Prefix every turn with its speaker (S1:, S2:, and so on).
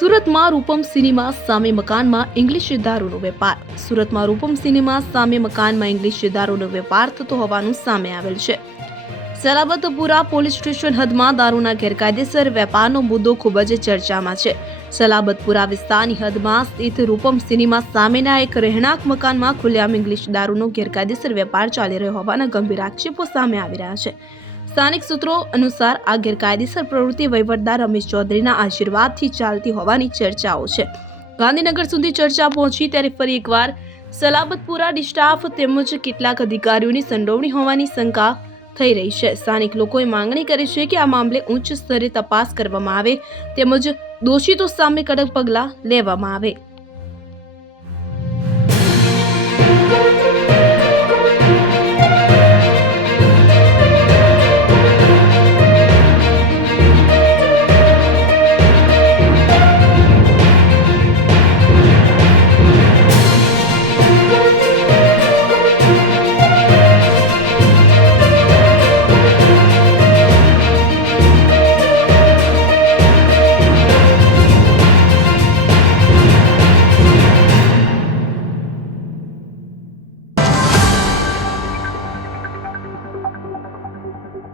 S1: સુરતમાં રૂપમ સિનેમા સામે મકાનમાં ઇંગ્લિશ દારૂનો વેપાર. સુરતમાં રૂપમ સિનેમા સામે મકાનમાં ઇંગ્લિશ દારૂનો વેપાર થતો હોવાનું સામે આવેલ છે. સલાબતપુરા પોલીસ સ્ટેશન હદમાં દારૂના ગેરકાયદેસર વેપારનો મુદ્દો ખૂબ જ ચર્ચામાં છે. સલાબતપુરા વિસ્તારની હદમાં સ્થિત રૂપમ સિનેમા સામેના એક રહેણાંક મકાનમાં ખુલ્લેઆમ ઇંગ્લિશ દારૂનો ગેરકાયદેસર વેપાર ચાલી રહ્યો હોવાના ગંભીર આક્ષેપો સામે આવી રહ્યા છે. સ્થાનિક સૂત્રો અનુસાર આ ગેરકાયદેસર પ્રવૃત્તિ વહીવટદાર રમેશ ચૌધરીના આશીર્વાદથી ચાલતી હોવાની ચર્ચાઓ છે. ગાંધીનગર સુધી ચર્ચા પહોંચી ત્યારે ફરી એકવાર સલાબતપુરા ડિસ્ટાફ તેમજ કેટલાક અધિકારીઓની સંડોવણી હોવાની શંકા થઈ રહી છે. સ્થાનિક લોકોએ માંગણી કરી છે કે આ મામલે ઉચ્ચ સ્તરે તપાસ કરવામાં આવે તેમજ દોષિતો સામે કડક પગલાં લેવામાં આવે.